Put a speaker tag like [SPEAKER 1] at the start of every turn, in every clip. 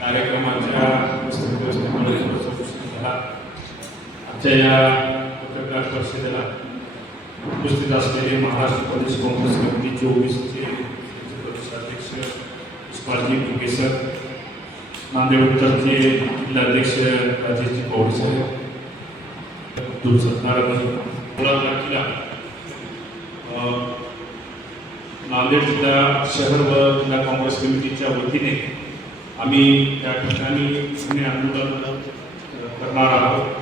[SPEAKER 1] कार्यक्रमाच्या उपस्थित झाला आजच्या या पत्रकार परिषदेला उपस्थित असलेले महाराष्ट्र प्रदेश काँग्रेस कमिटी चोवीसचे प्रदेशाध्यक्ष इस्मालजी फुके सर नांदेड उत्तरचे जिल्हाध्यक्ष राजेशजी पवार साहेब दूरसत्कार सोळा तारखेला नांदेड जिल्हा शहर व जिल्हा काँग्रेस कमिटीच्या वतीने आम्ही त्या ठिकाणी पुणे आंदोलन करणार आहोत.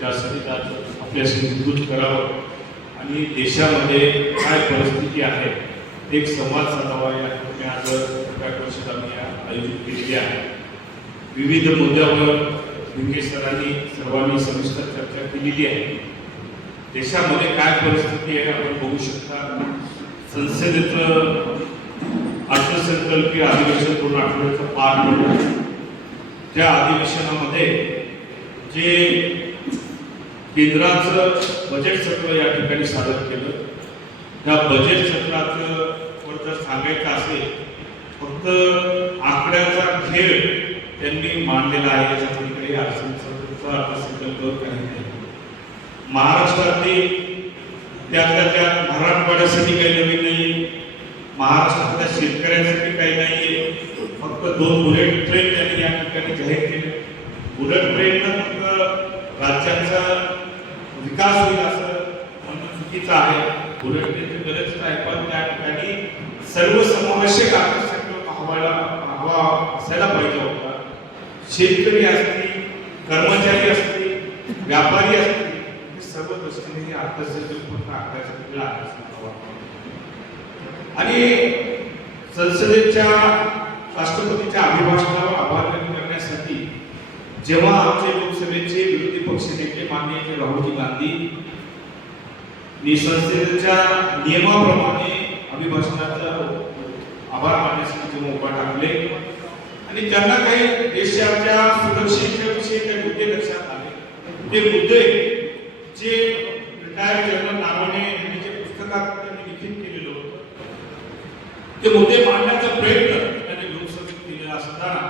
[SPEAKER 1] त्यासाठी आज आपल्याशी विद्युत करावं. आणि देशामध्ये काय परिस्थिती आहे एक संवाद साधावा या ठिकाणी आज परिषद आम्ही आयोजित केलेली आहे. विविध मुद्द्यावर भिंगे सरांनी सर्वांनी सविस्तर चर्चा केलेली आहे. देशामध्ये काय परिस्थिती आहे आपण बघू शकता. संसदेचं अर्थसंकल्पीय अधिवेशन दोन आठवड्याचं पार पडलं. त्या अधिवेशनामध्ये जे केंद्राचं बजेट सत्र या ठिकाणी सादर केलं त्या बजेट सत्राचं वर जर सांगायचं असेल फक्त आकड्याचा खेळ त्यांनी मांडलेला आहे काही पलीकडे अर्थसंकल्प काही नाही. महाराष्ट्रातील त्यातल्या त्या मराठवाड्यासाठी काही नवीन महाराष्ट्रातल्या शेतकऱ्यांसाठी काही नाही आहे फक्त दोन बुलेट ट्रेन त्यांनी या ठिकाणी जाहीर केले. बुलेट ट्रेननं फक्त राज्याचा विकास होईल असं म्हणणं चुकीचं आहे. बुलेट ट्रेनची गरज नाही पण त्या ठिकाणी सर्वसमावेशक आकर्षक हवायला हवा असायला पाहिजे होता. शेतकरी असतील कर्मचारी असतील व्यापारी असतील हे सर्व दृष्टीने आकर्षक पूर्ण आकर्षक आकर्षण हवा आणि संसदेच्या राष्ट्रपतीच्या अभिभाषणावर आभार व्यक्त करण्यासाठी जेव्हा आमचे लोकसभेचे विरोधी पक्ष नेते माननीय राहुलजी गांधी संसदेच्या नियमाप्रमाणे अभिभाषणाचा आभार मानण्यासाठी जेव्हा उभा टाकले आणि त्यांना काही देशाच्या सुरक्षेच्या विषयी काही मुद्दे लक्षात आले. ते मुद्दे जे रिटायर जनरल नावाने यांनी जे पुस्तकात त्यांनी लिखित केलेलं होतं ते मुद्दे मांडण्याचा प्रयत्न त्यांनी लोकसभेत केलेला असताना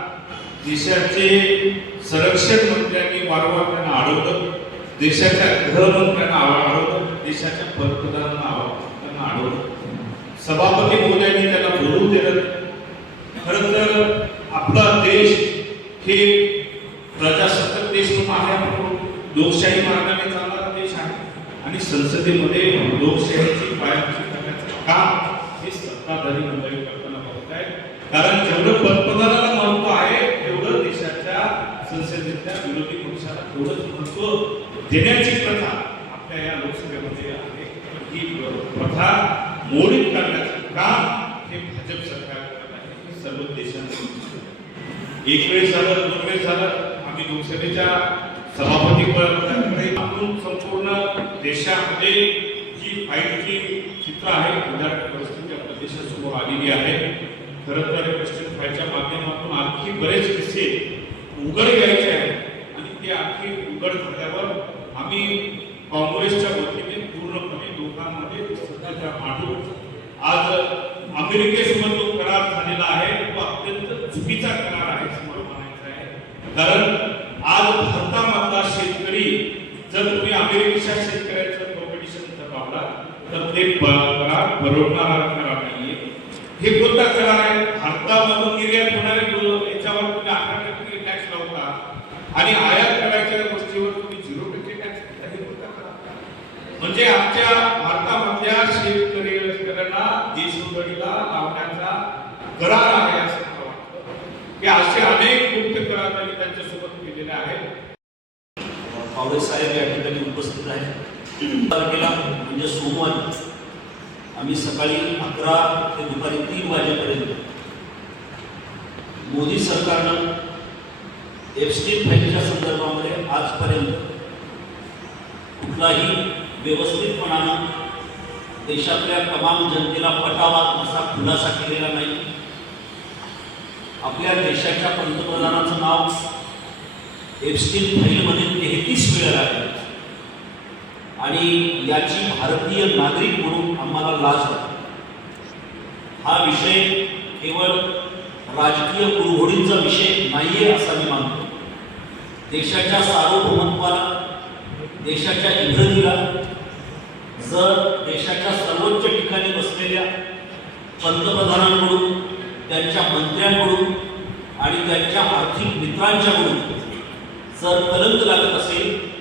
[SPEAKER 1] देशाचे संरक्षण मंत्र्यांनी वारंवार त्यांना अडवलं देशाच्या गृहमंत्र्यांना आव- अडवलं देशाच्या पंतप्रधानांना त्यांना अडवलं सभापती महोदयांनी त्यांना बोलू दिलं. खरं तर आपला देश हे प्रजासत्ताक देश म्हणून आहे लोकशाही मार्गाने चालणारा देश आहे. आणि संसदेमध्ये लोकशाहीची पायाभरणी करण्याचं काम हे सत्ताधारी मंडळी करताना बघत आहेत कारण जेवढं पंतप्रधानाला संसदेतल्या विरोधी पक्षाला तेवढंच महत्व देण्याची प्रथा आपल्या या लोकसभेमध्ये आहे. ही प्रथा मोडीत करण्याचं काम हे भाजप सरकार सर्व देशांचं एक वेळ झालं, दोन वेळ झालं, आम्ही लोकसभेच्या सभापती पदाकडे आपण संपूर्ण देशामध्ये जी फाईटची चित्र आहे, उदाहरण परिस्थिती आपल्या देशासमोर आलेली आहे. खरं तर वेस्टर्न फाईटच्या माध्यमातून आणखी बरेच किस्से उघड घ्यायचे आहेत. निवड झाल्यावर आम्ही काँग्रेसच्या वतीने पूर्णपणे लोकांमध्ये सध्याच्या मांडू आज अमेरिकेसोबत जो करार झालेला आहे तो अत्यंत चुकीचा करार आहे समोर म्हणायचा म्हणायचं आहे. कारण आज भारतामधला शेतकरी जर तुम्ही अमेरिकेच्या शेतकऱ्याचं कॉम्पिटिशन जर लावला तर ते करार परवडणारा करार नाहीये. हे कोणता करार आहे? भारतामधून निर्यात होणारे गो- याच्यावर तुम्ही अकरा टक्के टॅक्स लावता आणि आयात करायच्या गोष्टीवर तुम्ही झिरो टक्के टॅक्स हे कोणता करार म्हणजे आमच्या भारतामधल्या शेतकरी शेतकऱ्यांना देशोधडीला लावण्याचा करार आहे असं मला वाटतं की असे अनेक मुख्य करार त्यांनी त्यांच्यासोबत केलेले आहेत
[SPEAKER 2] काँग्रेस साहेब या ठिकाणी उपस्थित आहेत तारखेला म्हणजे सोमवारी आम्ही सकाळी अकरा ते दुपारी तीन वाजेपर्यंत मोदी सरकारनं एफस्टीन फाईलच्या संदर्भामध्ये आजपर्यंत कुठलाही व्यवस्थितपणानं देशातल्या तमाम जनतेला पटावा असा खुलासा केलेला नाही. आपल्या देशाच्या पंतप्रधानाचं नाव एप्स्टीन फाईलमध्ये तेहतीस वेळा आहे आणि याची भारतीय नागरिक म्हणून आम्हाला लाज आहे हा विषय केवळ राजकीय कुरघोडींचा विषय नाहीये असा मी मानतो. देशाच्या सार्वभौमत्वाला देशाच्या इंग्रजीला जर देशाच्या सर्वोच्च ठिकाणी बसलेल्या पंतप्रधानांकडून त्यांच्या मंत्र्यांकडून आणि त्यांच्या आर्थिक मित्रांच्याकडून जर कलंक लागत असेल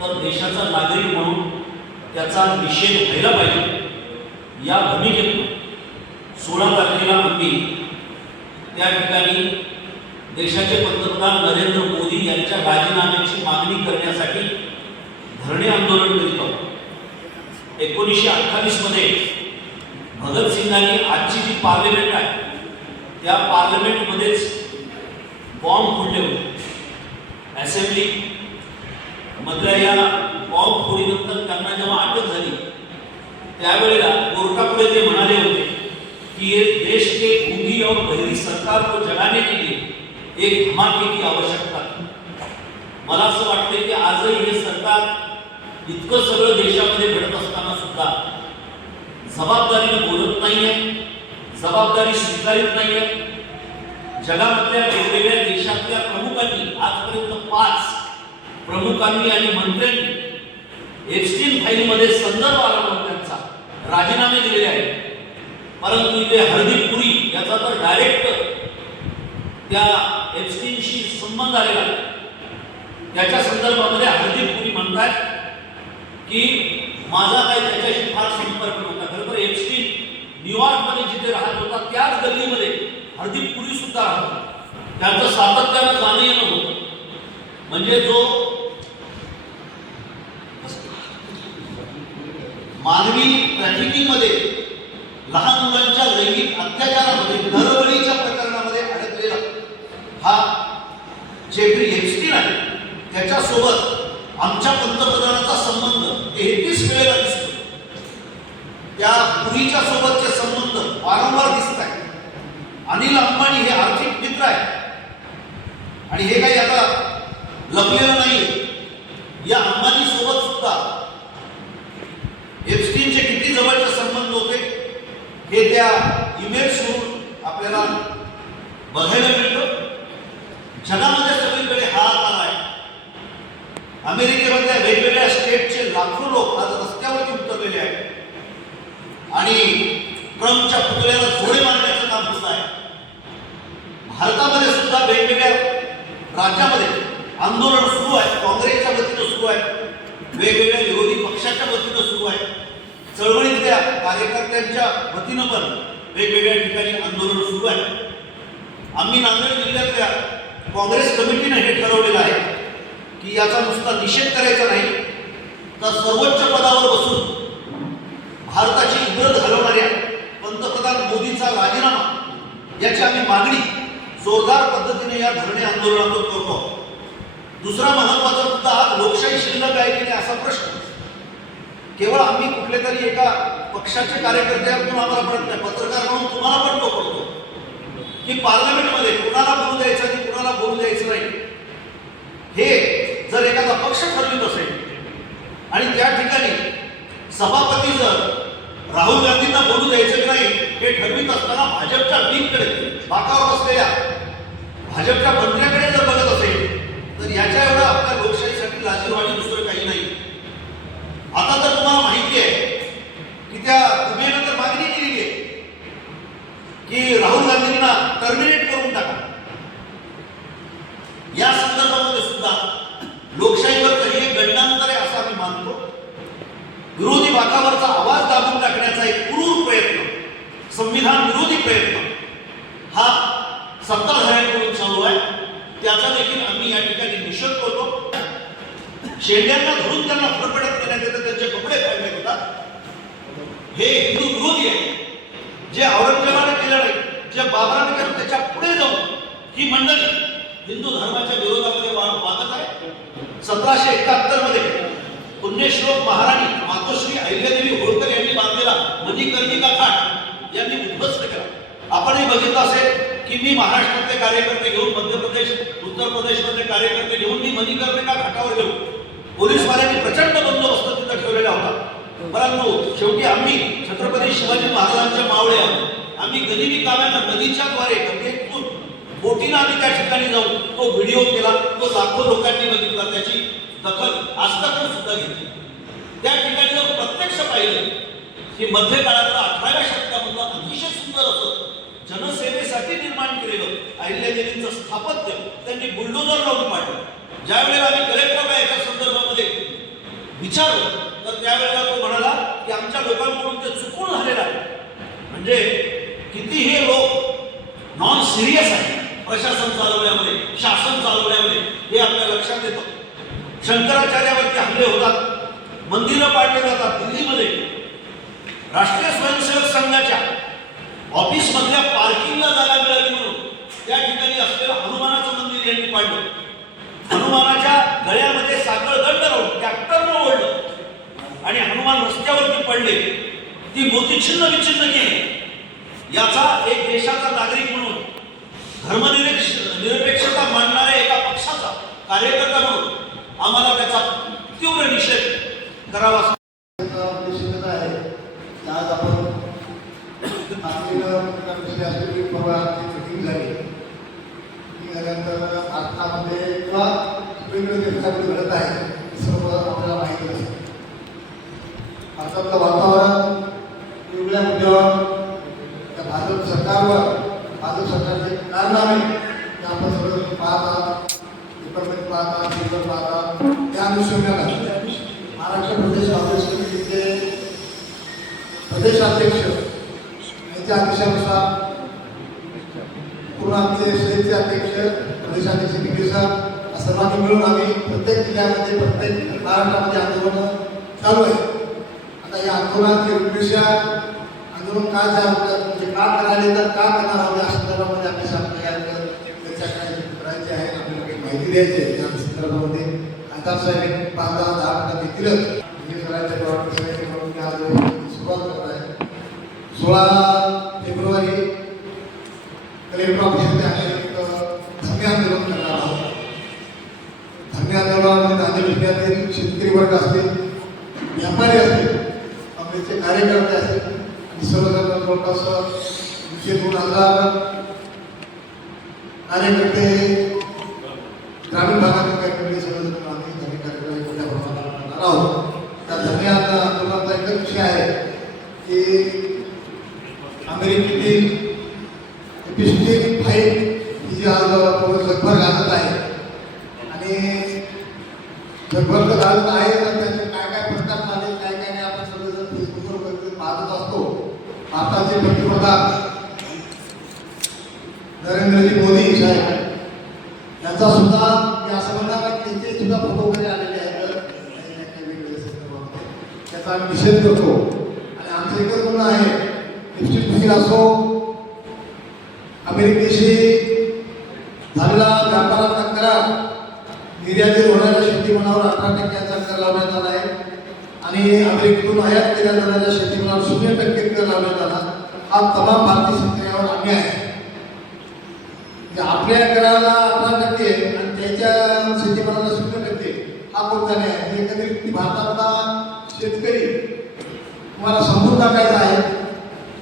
[SPEAKER 2] तर देशाचा नागरिक म्हणून त्याचा निषेध व्हायला पाहिजे. या भूमिकेतून सोळा तारखेला आम्ही त्या ठिकाणी देशाचे पंतप्रधान नरेंद्र मोदी यांच्या राजीनाम्याची मागणी करण्यासाठी धरणे आंदोलन करीत आहोत. एकोणीसशे अठ्ठावीसमध्ये भगतसिंगांनी आजची जी पार्लिमेंट आहे त्या पार्लिमेंटमध्येच बॉम्ब फुटले होते. असेंब्ली मधल्या या बॉम्ब फोडीनंतर त्यांना जेव्हा अटक झाली त्यावेळेला कोर्टापुढे ते म्हणाले होते कि ये देश के उभी और बहिरी सरकार को जगाने के लिए एक धमाके की आवश्यकता थी मला असं वाटते की आजही हे सरकार इतकं सगळं देशामध्ये घडत असताना सुद्धा जबाबदारीने बोलत नाहीये जबाबदारी स्वीकारित नाहीये. जगामधल्या वेगवेगळ्या देशातल्या प्रमुखांनी आजपर्यंत पाच प्रमुखांनी आणि मंत्र्यांनी एप्स्टीन फाईलमध्ये संदर्भ आला म्हणून त्यांचा राजीनामे दिलेले आहेत. परंतु इथे हरदीप पुरी याचा तर डायरेक्ट त्या एप्स्टीनशी संबंध आलेला आहे. त्याच्या संदर्भामध्ये हरदीप पुरी म्हणतात की माझा काही त्याच्याशी फार संपर्क नव्हता. खरं तर एप्स्टीन न्यूयॉर्कमध्ये जिथे राहत होता त्याच गल्लीमध्ये हरदीप पुरी सुद्धा राहत होता. त्यांचं सातत्यानं जाणं येणं होतं. म्हणजे जो मानवी ट्रॅफिकिंगमध्ये लहान मुलांच्या लैंगिक अत्याचारामध्ये नरबळीच्या प्रकरणामध्ये अडकलेला हा जेफ्री एप्स्टीन आहे. त्याच्यासोबत आमच्या पंतप्रधानाचा संबंध एकतीस वेळेला दिसतो. त्या पुरीच्या सोबतचे संबंध वारंवार दिसत आहेत अनिल अंबानी हे आर्थिक मित्र आहे आणि हे काही आता लपलेलं नाही या अंबानी सोबत सुद्धा एप्स्टीनचे किती जवळचे संबंध होते हे त्या ईमेल्सवरून आपल्याला बघायला मिळतं. जगामध्ये सगळीकडे हाहाकार आहे. अमेरिकेमधल्या वेगवेगळ्या स्टेटचे लाखो लोक आज रस्त्यावरती उतरलेले आहेत. आणि ट्रम्पच्या पुतळ्याला जोडे मारण्याचं काम होत आहे. भारतामध्ये सुद्धा वेगवेगळ्या राज्यामध्ये आंदोलन सुरू आहे. काँग्रेसच्या वतीनं सुरू आहे. वेगवेगळ्या विरोधी पक्षाच्या वतीनं सुरू आहे. चळवळी कार्यकर्त्यांच्या वतीनं पण वेगवेगळ्या ठिकाणी आंदोलन सुरू आहे. आम्ही नांदेड जिल्ह्यातल्या काँग्रेस कमिटीनं हे ठरवलेलं आहे की याचा नुसता निषेध करायचा नाही तर सर्वोच्च पदावर बसून भारताची इब्रत घालवणाऱ्या पंतप्रधान मोदीचा राजीनामा याची आम्ही मागणी जोरदार पद्धतीने या धरणे आंदोलनातून करतो. दुसरा महत्त्वाचा मुद्दा आज लोकशाही शिल्लक आहे की नाही असा प्रश्न. केवळ आम्ही कुठले तरी एका पक्षाचे कार्यकर्ते म्हणून आम्हाला पडत नाही. पत्रकार म्हणून तुम्हाला पण तो पडतो. की पार्लमेंटमध्ये कुणाला बोलू द्यायचं आणि कुणाला बोलू द्यायचं नाही. हे जर एखादा पक्ष ठरवित असेल आणि त्या ठिकाणी सभापती जर राहुल गांधींना बोलू द्यायचं की नाही हे ठरवित असताना भाजपच्या विंगकडे बाकावर बसलेल्या भाजपच्या मंत्र्याकडे जर बघत असेल तर याच्या एवढा आपल्या लोकशाहीसाठी लाजीव आणि दुसरं काही नाही आता तर तुम्हाला माहिती आहे की त्या दुबेनं तर मागणी केलेली आहे की राहुल गांधींना टर्मिनेट करून टाका. या संदर्भामध्ये सुद्धा लोकशाहीवर काही गणनांतर आहे असं आम्ही मानतो विरोधी बाकावरचा आवाज दाबून टाकण्याचा एक क्रूर प्रयत्न संविधान विरोधी प्रयत्न हा सत्ताधाऱ्यांकडून चालू आहे. त्याचा देखील आम्ही या ठिकाणी निषेध करतो. शेंड्यांना धरून त्यांना फडफडत करण्यात येतं त्यांचे कपडे फाडण्यात येतात हे हिंदू विरोधी आहे जे औरंगजेबाने केलं नाही जे बाबराने केलं त्याच्या पुढे जाऊन ही मंडळी हिंदू धर्माच्या विरोधामध्ये वागत आहे. सतराशे एकाहत्तरमध्ये पुण्यश्लोक महाराणी मातोश्री अहिल्यादेवी होळकर यांनी बांधलेला मणिकर्णिका घाट यांनी उद्ध्वस्त केला. आपणही बघितलं असेल की मी महाराष्ट्रातले कार्यकर्ते घेऊन मध्य प्रदेश उत्तर प्रदेशमधले कार्यकर्ते घेऊन मी मणिकर्णिका घाटावर गेलो. पोलीसवाल्यांनी प्रचंड बंदोबस्त तिथं ठेवलेला होता. परंतु शेवटी आम्ही छत्रपती शिवाजी महाराजांच्या मावळे आहोत. आम्ही गरिबी काव्यानं नदीच्या द्वारे गंगेतून बोटीनं आम्ही त्या ठिकाणी जाऊन तो व्हिडिओ केला तो लाखो लोकांनी बघितला त्याची दखल आजकाल सुद्धा घेतली. त्या ठिकाणी जर प्रत्यक्ष पाहिलं की मध्य काळातलं अठराव्या शतकामधलं अतिशय सुंदर असं जनसेवेसाठी निर्माण केलेलं अहिल्यादेवींचं स्थापत्य त्यांनी बुलडोजर लावून पाडलं. ज्या वेळेला आम्ही कलेक्टरला याच्या संदर्भामध्ये विचारलं तर त्यावेळेला तो म्हणाला की आमच्या लोकांकडून ते चुकून झालेलं आहे. म्हणजे किती हे लोक नॉन सिरियस आहे प्रशासन चालवण्यामध्ये शासन चालवण्यामध्ये हे आपल्या लक्षात येतं. शंकराचार्यावरती हल्ले होतात मंदिरं पाडली जातात दिल्लीमध्ये. राष्ट्रीय स्वयंसेवक संघाच्या ऑफिस मधल्या पार्किंगला जागा मिळाली म्हणून त्या ठिकाणी असलेलं हनुमानाचं मंदिर यांनी पाडलं. हनुमानाच्या गळ्यामध्ये साखर दंड लावून ट्रॅक्टरनं ओढलं आणि हनुमान रस्त्यावरती पडले. ती मोती छिन्न विच्छिन्न केली. याचा एक देशाचा नागरिक म्हणून धर्मनिरपेक्ष निरपेक्षता मानणाऱ्या एका पक्षाचा कार्यकर्ता म्हणून आम्हाला त्याचा तीव्र निषेध करावा.
[SPEAKER 3] शिकत आहे आज आपण आपल्याला मिटिंग झाली ती झाल्यानंतर अर्थामध्ये किंवा वेगवेगळे घडत आहे सर्व आपल्याला माहिती आहे भारतातलं वातावरण वेगवेगळ्या मुद्द्यावर त्या भारत सरकारवर सरकारचे कारनामे ते आपण सगळं पाहत डिपार्टमेंट पाहत आहात पेपर त्या अनुषंगाने महाराष्ट्र प्रदेश काँग्रेस समितीचे म्हणजे प्रदेशाध्यक्ष यांच्या आदेशानुसार पूर्ण आमचे शहरीचे अध्यक्ष प्रदेशाध्यक्ष निकेश सर्वांनी मिळून आम्ही प्रत्येक जिल्ह्यामध्ये प्रत्येक महाराष्ट्रामध्ये आंदोलनं चालू आहे. आता या आंदोलनाची रूपरेषा आंदोलन का जा म्हणजे का करायला तर का करणार आहोत या संदर्भामध्ये आपल्या आपल्याला चर्चा करायची करायची आहे आपल्याला काही द्यायची आहे. त्या संदर्भामध्ये खासदार साहेब पाच दहा दहा मिनिटं देतीलच. म्हणजे करायच्या गव्हर्नमेंट म्हणून मी आज सुरुवात करत आहे. सोळा फेब्रुवारी कलेक्टर ऑफिसमध्ये आलेलं एक धन्य आंदोलन करणार आहोत. धन्य आंदोलनामध्ये नांदेड जिल्ह्यातील शेतकरी वर्ग असतील व्यापारी असतील काँग्रेसचे कार्यकर्ते असतील आणि सर्वजण जवळपास एकशे दोन हजार कार्यकर्ते ग्रामीण भागातील कार्यकर्ते सर्वजण आम्ही धरणे कार्यक्रम मोठ्या प्रमाणात करणार आहोत त्या धरणे आंदोलनाचा एकच विषय आहे की अमेरिकेतील एपिस्टिक फाईट ही जी आज पूर्ण जगभर गाजत आहे आणि जगभर तर गाजत आहे तर त्याचे काय काय प्रकार झाले काय काय नाही आपण सगळेजण फेसबुकवर वगैरे पाहतच असतो आताचे पंतप्रधान नरेंद्रजी मोदी साहेब यांचा सुद्धा मी असं म्हणणार की त्यांचे सुद्धा फोटो वगैरे आलेले आहेत. त्याचा आम्ही निषेध करतो. आणि आमचं एकच म्हणणं आहे निश्चित असो अमेरिकेशी झालेला व्यापाराचा करार निर्यातीत होणाऱ्या मनावर अठरा टक्क्यांचा कर लावण्यात आला आहे. आणि अमेरिकेतून आयात केल्या जाणाऱ्या शेतीमालावर शून्य टक्के कर लावण्यात आला हा तमाम भारतीय शेतकऱ्यावर अन्याय आहे. म्हणजे आपल्या कराला अठरा टक्के आणि त्याच्या शेतीमालाला शून्य टक्के हा कोणता नाही एकत्रित भारतातला शेतकरी तुम्हाला समजून टाकायचा आहे.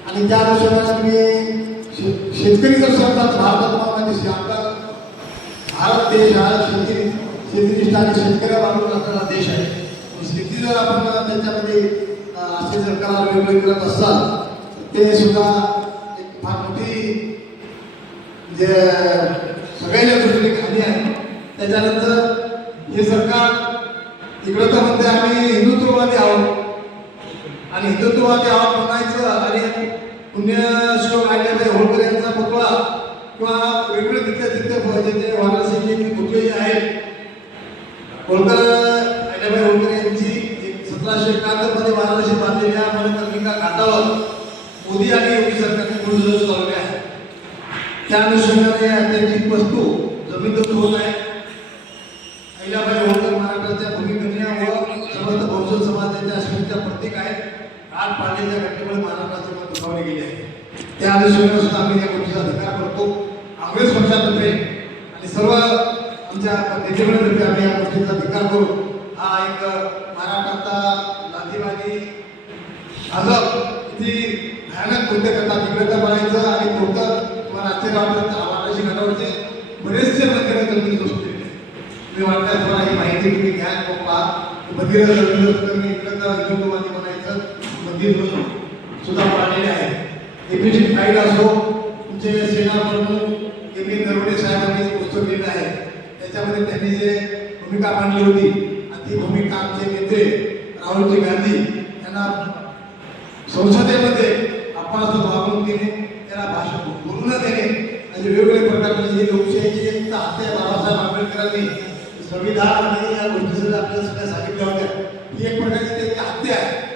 [SPEAKER 3] आणि त्या अनुषंगाने तुम्ही शेतकरी जर समजा भारतात मला आपला भारत देश हा शेती शेतीनिष्ठ आणि शेतकऱ्या बांधून असणारा देश आहे. शेती जर आपण त्यांच्यामध्ये असे जर करार वेगवेगळे करत असाल तर ते सुद्धा एक फार मोठी जे सगळ्यांच्या दृष्टीने खाली आहे. त्याच्यानंतर हे सरकार इकडं तर म्हणते आम्ही हिंदुत्ववादी आहोत. आणि हिंदुत्ववादी आहोत म्हणायचं आणि पुण्यश्लोक आल्याबाई होळकर यांचा पुतळा किंवा वेगवेगळे तिथल्या तिथले ते वाराणसीचे पुतळे जे आहेत होळकर आल्याबाई होळकर सतराशे एकाहत्तरमध्ये वाराणसी बांधलेल्या मणिकर्णिका घाटावर मोदी आणि योगी सरकारने बुलडोजर चालवले आहे त्या अनुषंगाने त्यांची वस्तू जमीन होत आहे. अहिल्याबाई होळकर महाराष्ट्राच्या भूमिकन्या व समस्त बहुजन समाजाच्या अस्मितेच्या प्रतीक आहेत. आठ पाडलेल्या घटनेमुळे महाराष्ट्राचे मन दुखावले गेले आहे त्या अनुषंगाने सुद्धा आम्ही या गोष्टीचा अधिकार करतो. काँग्रेस पक्षातर्फे आणि सर्व आमच्या नेतेमंडळातर्फे आम्ही या गोष्टीचा अधिकार करू हा एक महाराष्ट्राचा लाठीबाजी भाजप किती भयानक कृत्य करतात. इकडे तर म्हणायचं आणि कोणतं तुम्हाला आश्चर्य वाटत. आम्हाला बरेचसे मंदिरं जमिनीत बसलेले मी वाटतं तुम्हाला ही माहिती तुम्ही घ्या. पप्पा मंदिर तुम्ही इकडं हिंदुत्ववादी म्हणायचं मंदिर सुद्धा पाडलेले आहे. एपीजी फाईट असो तुमचे सेना प्रमुख एम पी नरवडे साहेबांनी जे पुस्तक लिहिलं आहे. त्याच्यामध्ये त्यांनी जे भूमिका मांडली होती ही भूमिका आमचे नेते राहुलजी गांधी यांना संसदेमध्ये आपण वागून देणे त्याला भाषण बोलू न देणे म्हणजे वेगवेगळ्या प्रकारचे जे लोकशाहीची एक आहे बाबासाहेब आंबेडकरांनी संविधानाने या गोष्टी आपल्याला सगळ्या सांगितल्या होत्या ही एक प्रकारची ते हत्या आहे.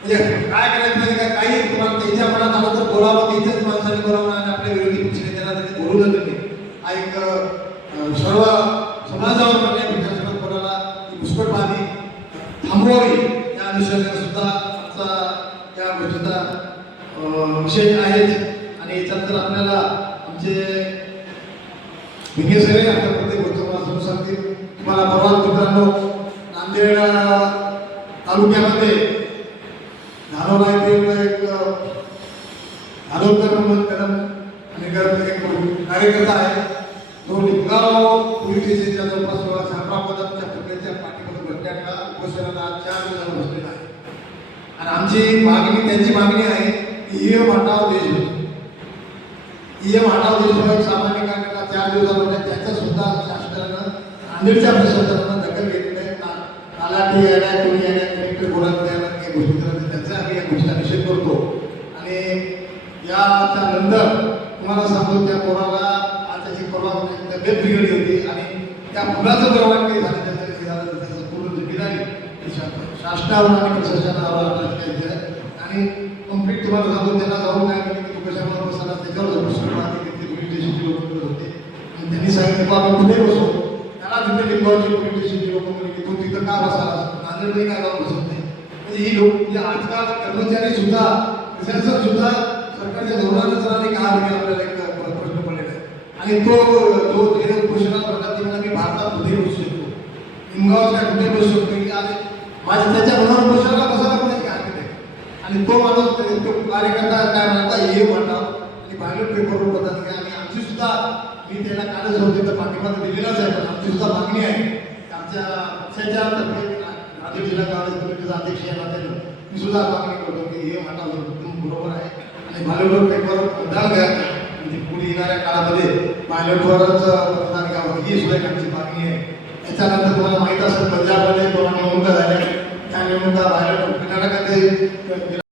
[SPEAKER 3] म्हणजे काय करायचं काय का काही तुम्हाला त्यांच्या मनात आलं तर बोलावं त्यांच्याच माणसाने बोलावं आणि आपल्या विरोधी पक्षनेत्यांना त्यांनी बोलू न देणे हा एक अं, सर्व समाजावर म्हणजे विकासाला कोणाला घुसखोरबाजी थांबवावी या अनुषंगाने सुद्धा आमचा त्या गोष्टीचा अं, विषय आहेच आणि याच्यानंतर आपल्याला आमचे भिंगे सगळे आपल्या प्रत्येक गोष्ट मला समजून सांगतील तुम्हाला परवा मित्रांनो नांदेड अं, तालुक्यामध्ये धानोरा येथील एक धानोरकर म्हणून कदम एक कार्यकर्ता आहे. तो लिंगाव पोलीस स्टेशनच्या जवळपास सोळा पदाच्या पाठीमध्ये उपोषणाला चार दिवसाला बसलेला आहे आणि आमची मागणी त्यांची मागणी आहे की एम हटाव देश ईएम हटाव देश एक सामान्य कार्यकर्ता चार दिवसामध्ये त्याचा सुद्धा शासनानं नांदेडच्या प्रशासनानं दखल घेतली आहे ना- कोणी कलेक्टर बोलत नाही. गोष्टी करत आम्ही या गोष्टीचा निषेध करतो. आणि याच्या नंतर तुम्हाला सांगतो त्या पोराला आता जी परवा तब्येत बिघडली होती आणि त्या मुलाचं प्रमाण झाली त्याचं झालं त्याचं पूर्ण जमीन शासनावर आणि प्रशासनावर आपल्याला आणि कंप्लीट तुम्हाला सांगतो त्यांना जाऊन काय की तू कशावर बसायला त्याच्यावर जबरदस्ती मारली पोलीस स्टेशनची लोक होते. आणि त्यांनी सांगितलं बाबा कुठे बसो? त्याला तिथे लिंगावची पोलीस स्टेशनची लोक म्हणजे की तू तिथं का बसायला नांदेडही काय जाऊन बसत नाही. म्हणजे ही लोक म्हणजे आजकाल कर्मचारी सुद्धा प्रशासन सुद्धा सरकारच्या धोरणानुसार का आपल्याला एक प्रश्न पडलेला आहे आणि तो जो जे घोषणा करतात ती मी भारतात कुठे बसू शकतो. लिंगावच्या कुठे बसू शकतो? की आज माझ्या त्याच्या मनावर घोषणाला बसायला काय हरकत आणि तो माणूस तो कार्यकर्ता काय म्हणता हे म्हणा. आणि बाहेर पेपरवर बदल आणि आमची सुद्धा मी त्याला कालच होते तर पाठिंबा दिलेलाच आहे पण आमची सुद्धा मागणी आहे. आमच्या पक्षाच्या तर्फे जिल्हा काँग्रेस कमिटीचा अध्यक्ष या नात्यानं मी सुद्धा मागणी करतो की हे म्हणा बरोबर आहे. आणि बाहेर पेपर बदल घ्या. म्हणजे पुढे येणाऱ्या काळामध्ये बाहेरवरच मतदान घ्यावं. ही सुद्धा आमची मागणी आहे. त्याच्यानंतर तुम्हाला माहीत असेल पंजाबमध्ये दोन निवडणुका झाल्या त्या निवडणुका बाहेर कर्नाटकात